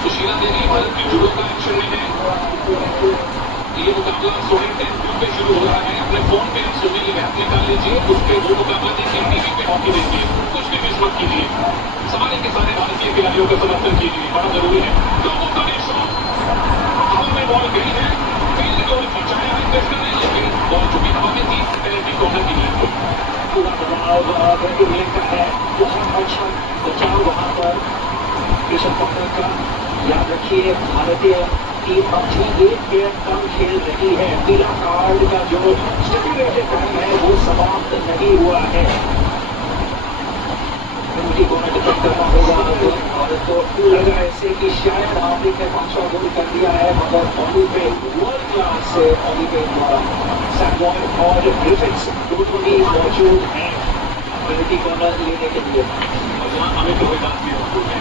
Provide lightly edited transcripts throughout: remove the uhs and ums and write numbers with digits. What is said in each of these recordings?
सुशीला देवी भारत की जुड़ो का एक्शन में है। ये मुकाबला सोनी 10 पे शुरू हो रहा है। अपने फोन पे आप सोनी की ऐप निकाल लीजिए, उस पे वो मुकाबला देखिए, टीवी पे हॉकी देखिए, कुछ भी मिस मत कीजिए। सारे के सारे भारतीय खिलाड़ियों का समर्थन कीजिए, बड़ा जरूरी है। लोगों का शॉट हवा में बॉल गई है, फील्ड गोल पहुंचाया है कृष्ण ने, लेकिन बॉल चुकी हवा में थी, पेनल्टी कॉर्नर की लिए पूरा दबाव ब्रेकिंग का है। बहुत अच्छा बचाव वहां पर ऋषभ पंत का। याद रखिए भारतीय टीम अभी एक गेम कम खेल रही है। पीला कार्ड का जो स्टिपुलेटेड टाइम है वो समाप्त नहीं हुआ है। पेनल्टी कॉर्नर डिफेंड करना होगा और तो लगा ऐसे कि शायद हार्दिक ने 5वां गोल कर दिया है, मगर ऑली पे वर्ल्ड क्लास से ऑली पे द्वारा सैमॉन और ग्रिफिथ्स दोनों ही मौजूद हैं पेनल्टी कॉर्नर लेने के लिए। और वहां हमें तो कोई बात नहीं है।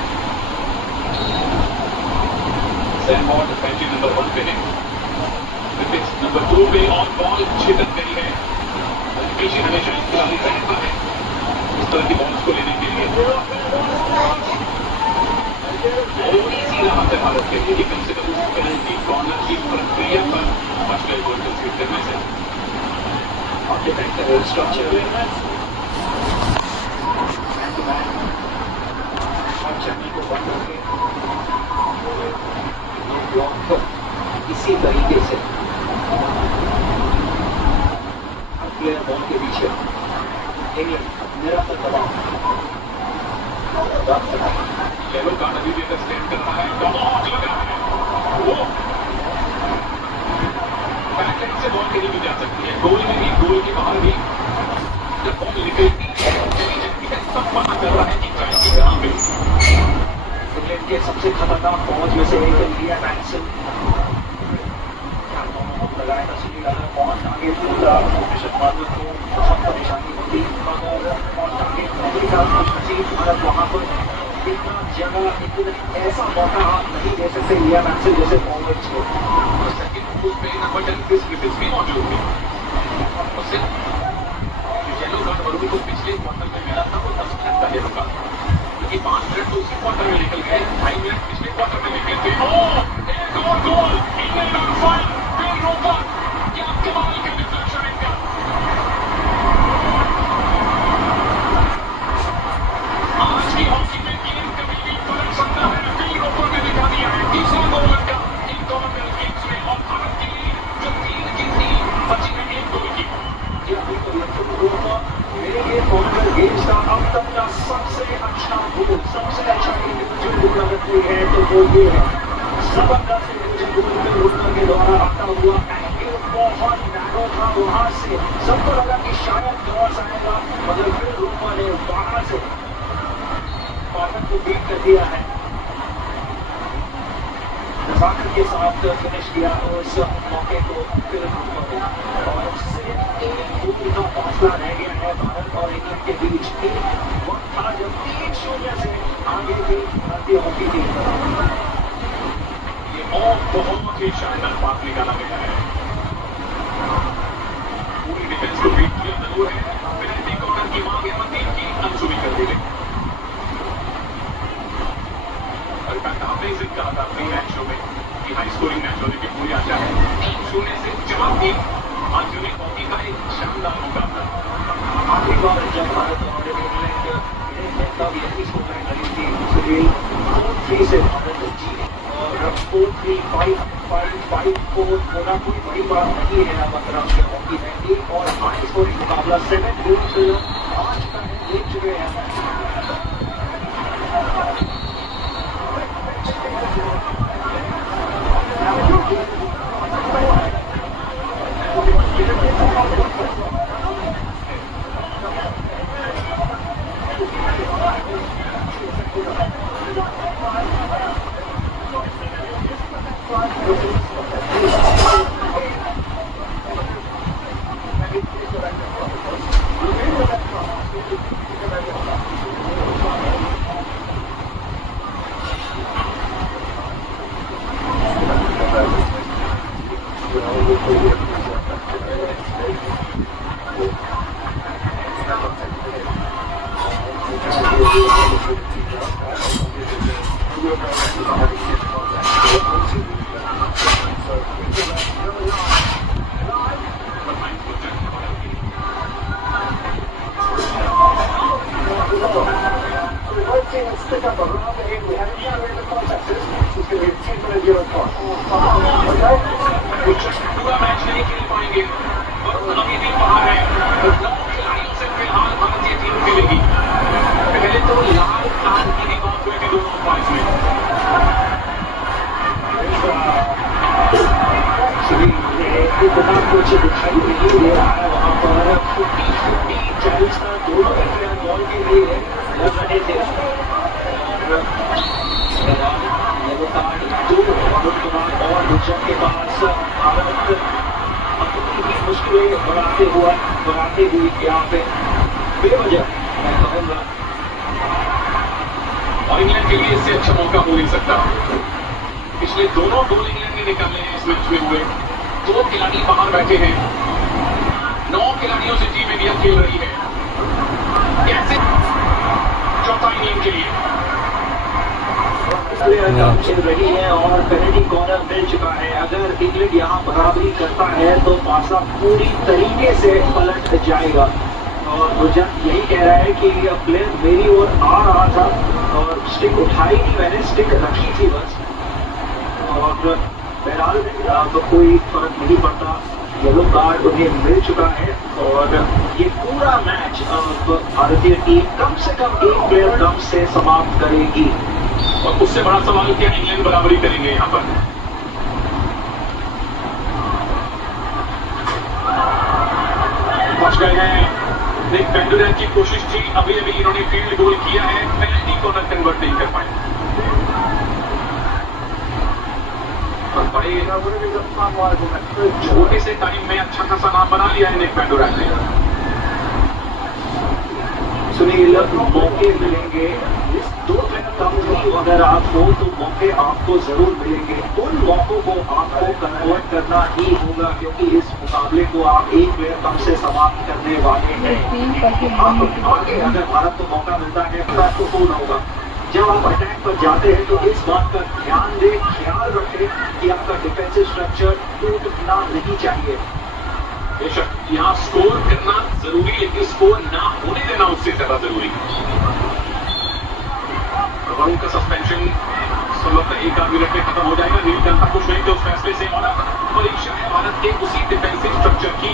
सैमॉन पेनल्टी नंबर 1 पे है, ग्रिफिथ्स नंबर 2 पे, और बॉल छिटक गई है। पीछे हमेशा इस खिलाड़ी रहता है इस तरह की बॉल्स को लेने के लिए। सीधा हाथ है भारत के लिए, कम से कम पेनल्टी कॉर्नर की प्रक्रिया पर बच गए गोल कंसीड करने से। स्ट्रक्चर को बंद करके ब्लॉक इसी तरीके से प्लेयर बॉल के पीछे इंग्लैंड निरंतर दबाव येलो कार्ड अभी भी स्टैंड कर रहा है। बहुत लगा है वो, बैकएंड से बॉल कहीं भी जा सकती है, गोल में भी, गोल के बाहर भी। जब बॉल निकलती है सब मना कर रहा है कि यहाँ पे इंग्लैंड के सबसे खतरनाक पहुंच में से एक लिया मैक्सन लगाया था। सुनील पहुंच आगे पूरा शतवाद को बहुत परेशानी होती, मगर पहुंच आगे भारत वहां पर इतना जगह इतना ऐसा मौका आप नहीं दे सकते लिया मैक्सन जैसे फॉरवर्ड को। नंबर 10 क्रिस ग्रिफिथ्स भी मौजूद थे। उससे येलो कार्ड वरुण को पिछले क्वार्टर में मिला था, वो 10 मिनट का येलो कार्ड, क्योंकि 5 मिनट दूसरे क्वार्टर में निकल गए, 2.5 मिनट पिछले क्वार्टर में निकले थे। एक और गोल, इंग्लैंड ऑन फायर, फिर रोका। क्या कमाल का डिफेंशन इनका। आज की हॉकी में गेम कभी भी पलट सकता है, फिर रोका ने दिखा दिया है। तीसरा गोल इनका इन कॉमनवेल्थ गेम्स में, और भारत के लिए जो 3 की 3 बची है 1 गोल की। मेरे लिए कॉमनवेल्थ गेम्स का अब तक का सबसे अच्छा गोल, सबसे अच्छा इंडिविजुअल गोल अगर कोई है तो वो ये है। जबरदस्त इंडिविजुअल गोल रोका के द्वारा आता हुआ एंगल बहुत नैरो था वहां से। सबको लगा कि शायद क्रॉस आएगा, मगर फिर रोमा ने वहां से भारत को बीट कर दिया है। नजाकत के साथ फिनिश किया उस मौके को फिर और सिर्फ 1 गोल का फासला रह गया है भारत और इंग्लैंड के बीच। एक वक्त था जब 3-0 से आगे थी भारतीय हॉकी टीम। ये और बहुत ही शानदार पास निकाला गया है, पूरी डिफेंस को बीट किया जरूर है। पेनल्टी कॉर्नर की मांग टीम की अनसुनी कर दी गई। आपने इसे कहा था अपने मैच शो में कि हाई स्कोरिंग मैच होने की पूरी आशा है। 3-0 से जवाब दी आज यूनिक हॉकी का एक शानदार मुकाबला। आखिरी बार जब भारत और इंग्लैंड तब यही स्कोर लगी थी सुनील 4-3 से भारत जीत और 4-3, 5-5-4 होना कोई बड़ी बात नहीं है अंतर्राष्ट्रीय हॉकी में। एक और हाई स्कोरिंग मुकाबला 7 गोल्स आज का देख चुके हैं। up around the head. We haven't generated contacts. It's going to be a 10-0 toss. Okay? पूरा मैच नहीं खेल पाएंगे और अभी भी बाहर है। 9 खिलाड़ियों से फिलहाल भारतीय टीम खेलेगी। पहले तो लाल कार्ड की भी बात हुई थी दोनों मैच में। इतना कुछ दिखाई नहीं दे रहा है वहाँ पर। 40 का दोनों बॉल के लिए लग रहे थे। और रुचक के पास भारत अपनी ही मुश्किलें बढ़ाते हुए यहाँ पे बेवजह मैं कहूँगा। और इंग्लैंड के लिए इससे अच्छा मौका हो नहीं सकता। पिछले दोनों गोल इंग्लैंड ने निकाले हैं इस मैच में हुए। 2 खिलाड़ी बाहर बैठे हैं। 9 खिलाड़ियों से टीम इंडिया खेल रही है। कैसे चौथा इनिंग के लिए खेल रही है और पेनल्टी कॉर्नर मिल चुका है। अगर इंग्लैंड यहाँ बराबरी करता है तो पासा पूरी तरीके से पलट जाएगा। और रुजन यही कह रहा है कि प्लेयर मेरी ओर आ रहा था और स्टिक उठाई नहीं, मैंने स्टिक रखी थी बस। और बहरहाल तो कोई फर्क नहीं पड़ता। येलो कार्ड उन्हें मिल चुका है और ये पूरा मैच अब भारतीय टीम कम से कम 1 प्लेयर कम से समाप्त करेगी। और उससे बड़ा सवाल क्या इंग्लैंड बराबरी करेंगे यहाँ पर। पहुंच गए हैं। निक पेंडुलम की कोशिश थी, अभी इन्होंने फील्ड गोल किया है। पेनल्टी कॉर्नर कन्वर्ट नहीं कर पाए। बड़े छोटे से टाइम में अच्छा खासा नाम बना लिया है निक पेंडुलम ने। सुनील, मौके मिलेंगे। 2 प्लेयर कम भी अगर आप हो तो मौके आपको जरूर मिलेंगे। उन मौकों को आपको कन्वर्ट करना ही होगा क्योंकि इस मुकाबले को आप 1 प्लेयर कम से समाप्त करने वाले हैं। अब आगे अगर भारत को मौका मिलता है तो कौन होगा। जब आप अटैक पर जाते हैं तो इस बात का ध्यान दें, ख्याल रखें कि आपका डिफेंसिव स्ट्रक्चर टूटना नहीं चाहिए। बेशक यहाँ स्कोर करना जरूरी, लेकिन स्कोर ना होने देना उससे ज्यादा जरूरी। वरुण का सस्पेंशन लगता है 1 आध मिनट में खत्म हो जाएगा। नील जनता खुश नहीं थे उस फैसले से और परीक्षा है भारत के उसी डिफेंसिव स्ट्रक्चर की।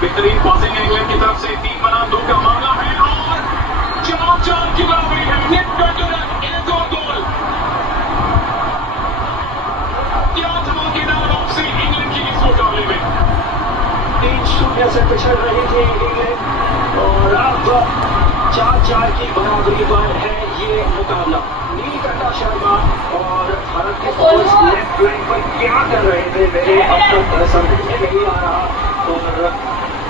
बेहतरीन पासिंग है इंग्लैंड की तरफ से। 3 बना 2 का मामला है और 4 की बराबरी है। निक पेंडुलम एक और गोल। क्या धमाकेदार वापसी इंग्लैंड की इस मुकाबले में। 3-0 से पिछड़ रही थी इंग्लैंड और अब 4-4 की बराबरी पर है ये मुकाबला। नीलकंठा शर्मा और भारत के बॉलर्स लेफ्ट लाइन पर क्या कर रहे थे मेरे अब तक समझ में नहीं आ रहा। और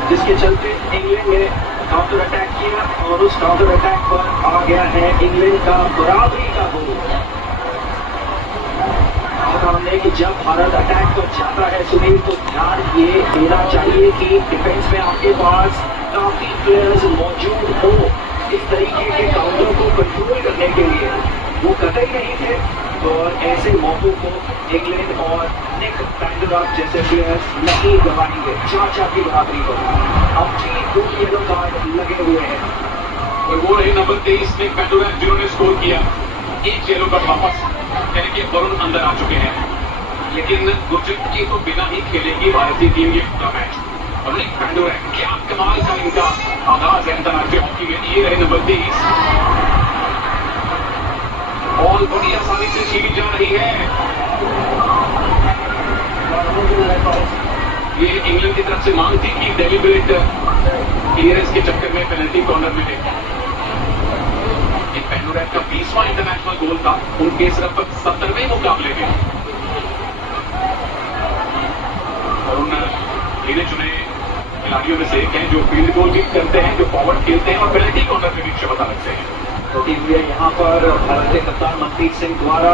जिसके चलते इंग्लैंड ने काउंटर अटैक किया और उस काउंटर अटैक पर आ गया है इंग्लैंड का बराबरी का गोल। हमने कि जब भारत अटैक पर जाता है सुनील तो ध्यान ये देना चाहिए कि डिफेंस में आपके पास काफी प्लेयर्स मौजूद हो इस तरीके के काउंटर को कंट्रोल करने के लिए। वो कतई नहीं थे और ऐसे मौकों को इंग्लैंड और निक पेंडुलम जैसे प्लेयर्स नहीं गवाएंगे। 4-4 की बराबरी पर अब भी 2 येलो कार्ड लगे हुए हैं। और वो रहे नंबर 23 निक पेंडुलम जिन्होंने स्कोर किया। 1 येलो कार्ड वापस, यानी कि वरुण अंदर आ चुके हैं। लेकिन गुरजीत की तो बिना ही खेलेगी भारतीय टीम ये पूरा मैच। और निक पेंडुलम क्या कमाल का इनका आगाज है अंतर्राष्ट्रीय हॉकी में। ये रहे नंबर 23। बॉल बड़ी आसानी से छीनी जा रही है। ये इंग्लैंड की तरफ से मांग थी कि डेलिब्रेट क्लियरेंस के चक्कर में पेनल्टी कॉर्नर मिले। पेंडुलम का 20वां इंटरनेशनल गोल था उनके सिर्फ 70वें मुकाबले में। और उन गिने चुने खिलाड़ियों में से एक हैं जो फील्ड गोल भी करते हैं, जो फॉरवर्ड खेलते हैं और पेनल्टी कॉर्नर में भी क्षमता रखते हैं। तो यहाँ पर भारत के कप्तान मनप्रीत सिंह द्वारा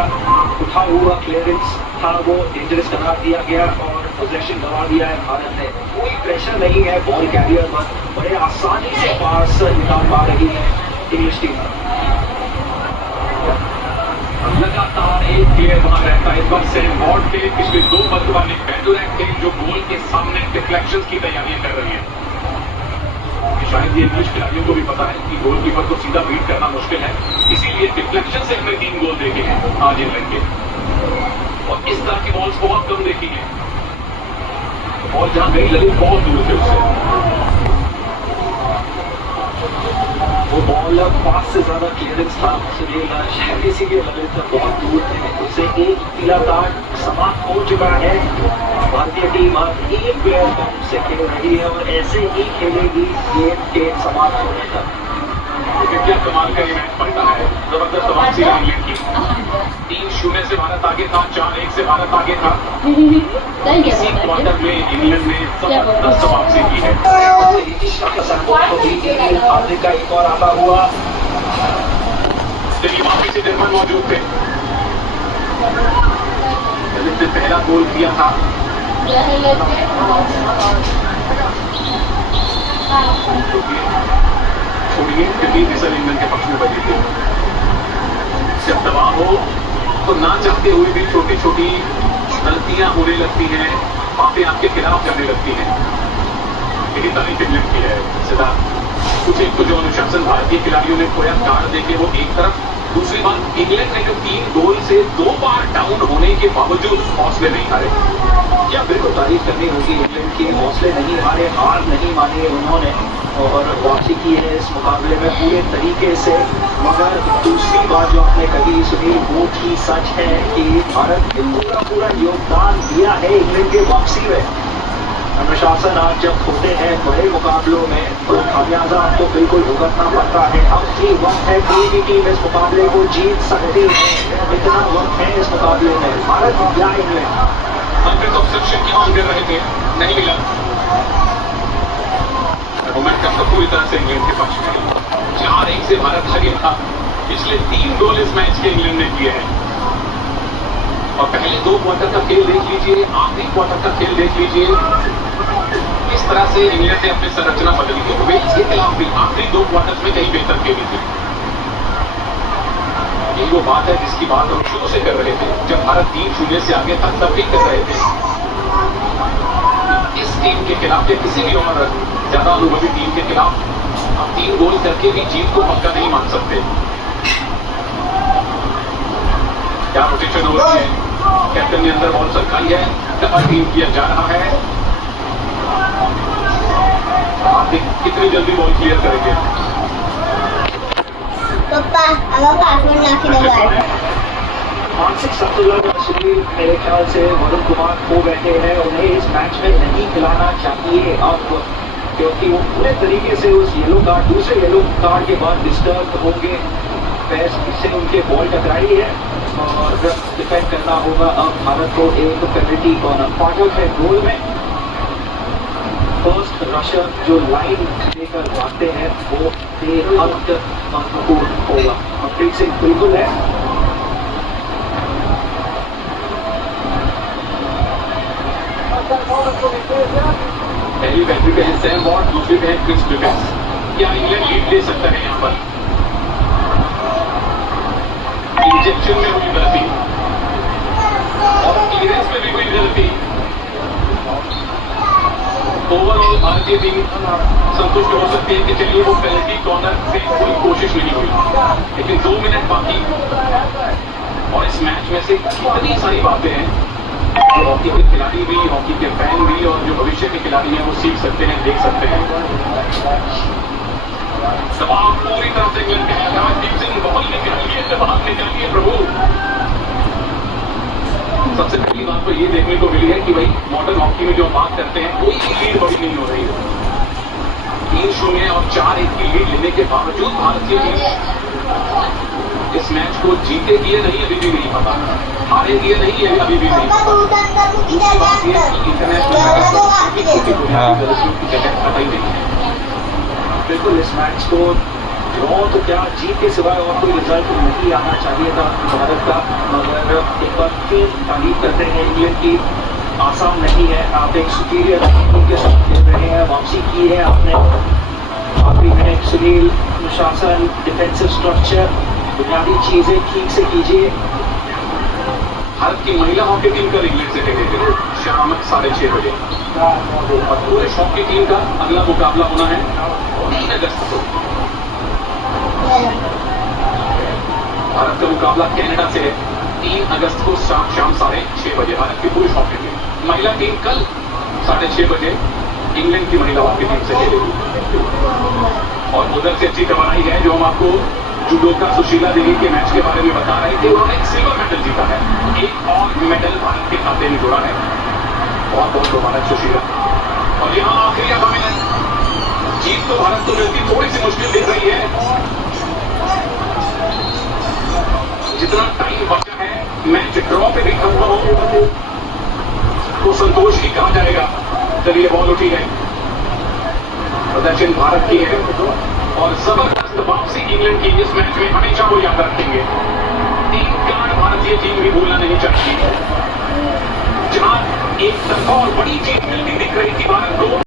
उठा हुआ क्लियरेंस था वो डेंजरस करार दिया गया और पोजेशन गंवा दिया है भारत ने। कोई प्रेशर नहीं है बॉल कैरियर पर, बड़े आसानी से पास निकाल पा रही है इंग्लिश टीम। लगातार एक प्लेयर वहां रहता है। इस बार सैम वॉर्ड के पिछले 2 मरतबा निक पेंडुलम के जो गोल के सामने डिफ्लेक्शन की तैयारियां कर रही है। शायद ये इंग्लिश खिलाड़ियों को भी पता है कि गोलकीपर को सीधा बीट करना मुश्किल है, इसीलिए डिफ्लेक्शन से हमने 3 गोल देखे हैं आज इंग्लैंड के। और इस तरह की बॉल्स बहुत कम देखी है, और जहां गई ललित बहुत दूर थे उससे। वो बॉल पास से ज्यादा क्लियरेंस था सुनील, इसीलिए ललित बहुत दूर थे। उससे एक पीला कार्ड समाप्त हो चुका है। भारतीय टीम अब एक प्लेयर कम से खेल रही है और ऐसे ही खेलेगी गेम के समाप्त होने तक। क्या कमाल का ये मैच बनता है, जबरदस्त वापसी है इंग्लैंड की। 3-0 से भारत आगे था, 4-1 से भारत आगे था। इसी क्वार्टर में इंग्लैंड ने जबरदस्त वापसी की है। हार्दिक का एक और आता हुआ, चलिए वापस से जर्मन मौजूद थे। ललित ने पहला गोल किया था। छोड़िए क्योंकि विसल इंग्लैंड के पक्ष में बजी थी। जब दबाव हो तो ना चाहते हुए भी छोटी छोटी गलतियां होने लगती हैं, बातें आपके खिलाफ करने लगती हैं। यही तारीफ इंग्लैंड की है सिद्धार्थ। कुछ एक तो जो अनुशासन भारतीय खिलाड़ियों ने खोया कार्ड देके वो एक तरफ, दूसरी बात इंग्लैंड ने जो 3 गोल से 2 बार डाउन होने के बावजूद हौसले नहीं हारे। क्या बिल्कुल तारीफ करनी होगी इंग्लैंड के, हौसले नहीं हारे, हार नहीं मानी उन्होंने और वापसी की है इस मुकाबले में पूरे तरीके से। मगर दूसरी बात जो आपने कही सुनील, वो भी सच है कि भारत ने पूरा योगदान दिया है इंग्लैंड के वापसी में। अनुशासन आज जब होते हैं बड़े मुकाबलों में तो खामियाजा आपको बिल्कुल भुगतना पड़ता है। अब भी वक्त है, कोई भी टीम इस मुकाबले को जीत सकती है, इतना वक्त है इस मुकाबले में। भारत या इंग्लैंड हंड्रेड ऑब्स्ट्रक्शन की मांग कर रहे थे, नहीं मिला। मोमेंटम तो पूरी तरह से इंग्लैंड के पक्ष में। 4-1 से भारत आगे था। पिछले 3 गोल इस मैच के इंग्लैंड ने किए हैं। और पहले 2 क्वार्टर का खेल देख लीजिए, आखिरी क्वार्टर का खेल देख लीजिए, इस तरह से इंग्लैंड ने अपनी संरचना बदली है। वेल्स के खिलाफ भी आखिरी 2 क्वार्टर में कहीं बेहतर खेली थी। यही वो बात है जिसकी बात हम शुरू से कर रहे थे। जब भारत 3-0 से आगे था तब भी कर रहे थे। इस टीम के खिलाफ या किसी भी और ज्यादा अनुभवी टीम के खिलाफ आप 3 गोल करके भी जीत को पक्का नहीं मान सकते। क्या रोटेशन हो रही है, कैप्टन ने अंदर बॉल सरकाई है, डबल टीम किया जा रहा है। आप कितनी जल्दी बॉल क्लियर करेंगे। पप्पा हमारा पासवर्ड ना खिलाओ। मानसिक संतुलन सुनील मेरे ख्याल से वरुण कुमार खो बैठे हैं। उन्हें इस मैच में नहीं खिलाना चाहिए अब, क्योंकि वो पूरे तरीके से उस दूसरे येलो कार्ड के बाद डिस्टर्ब होंगे। पैर से उनके बॉल टकराई है और डिफेंड करना होगा अब भारत को एक पेनल्टी कॉर्नर। क्वार्टर है गोल में फर्स्ट रशर जो लाइन लेकर भागते हैं वो बेहद महत्वपूर्ण होगा। मनप्रीत सिंह बिल्कुल है। पहली बैटरी पे है सैम वॉट, दूसरी पे है क्रिस विलियम्स। क्या इंग्लैंड लीड ले सकता है यहाँ पर। इंजेक्शन में हुई गलती और क्लियरेंस में भी हुई गलती। ओवरऑल भारतीय टीम संतुष्ट हो सकती है कि चलिए वो पेनल्टी कॉर्नर से कोई कोशिश नहीं हुई, लेकिन 2 मिनट बाकी और इस मैच में से कितनी सारी बातें हैं जो हॉकी के खिलाड़ी भी, हॉकी के फैन भी और जो भविष्य के खिलाड़ी हैं वो सीख सकते हैं, देख सकते हैं। दबाव पूरी तरह से इंग्लैंड का हरमनप्रीत सिंह बॉल निकालिए, दबाव निकालिए प्रभु। सबसे पहली बात तो ये देखने को मिली है कि भाई मॉडर्न हॉकी में जो हम बात करते हैं कोई लीड बड़ी नहीं हो रही है। 3-0 और 4-1 की लीड लेने के बावजूद भारतीय टीम इस मैच को जीतेगी या नहीं अभी भी नहीं पता, हारेगी या नहीं है अभी भी नहीं पता। दूसरी बात यह कि इंटरनेशनल गलतियों की जगह हटाई नहीं है। बिल्कुल इस मैच को ड्रॉ तो क्या जीत के सिवाय और कोई रिजल्ट नहीं आना चाहिए था भारत का। मगर एक बार फिर तारीफ करते हैं इंग्लैंड की, आसान नहीं है। आप एक सुपीरियर टीम के साथ खेल रहे हैं, वापसी की है आपने। आखिरी में सुनील, अनुशासन, डिफेंसिव स्ट्रक्चर, बुनियादी चीजें ठीक से कीजिए। भारत की महिला हॉकी टीम कल इंग्लैंड से खेलेगी शाम 6:30 बजे। और पुरुष हॉकी टीम का अगला मुकाबला होना है 3 अगस्त को। भारत का मुकाबला कनाडा से 3 अगस्त को शाम 6:30 बजे। भारत की पुरुष हॉकी टीम, महिला टीम कल 6:30 बजे इंग्लैंड की महिला हॉकी टीम से खेलेगी। और उधर से अच्छी खबर आई है जो हम आपको जुडोका सुशीला देवी के मैच के बारे में बता रहे थे। उन्होंने एक सिल्वर मेडल जीता है, एक और मेडल भारत के खाते में जुड़ा है। बहुत बहुत मुबारक सुशीला। और यहाँ आखिरी आधा मिनट, जीत तो भारत को मिलती थोड़ी सी मुश्किल दिख रही है। जितना टाइम बचा है मैच ड्रॉ पे भी खत्म हो तो संतोष ही कहा जाएगा। चलिए बॉल उठी है, प्रदर्शन भारत की है और जबरदस्त वापसी इंग्लैंड की इस मैच में हमेशा वो याद रखेंगे। 3 कार्ड भारतीय टीम भी भूलना नहीं चाहिए। जहां एक तरफा और बड़ी जीत मिलती दिख रही थी भारत को।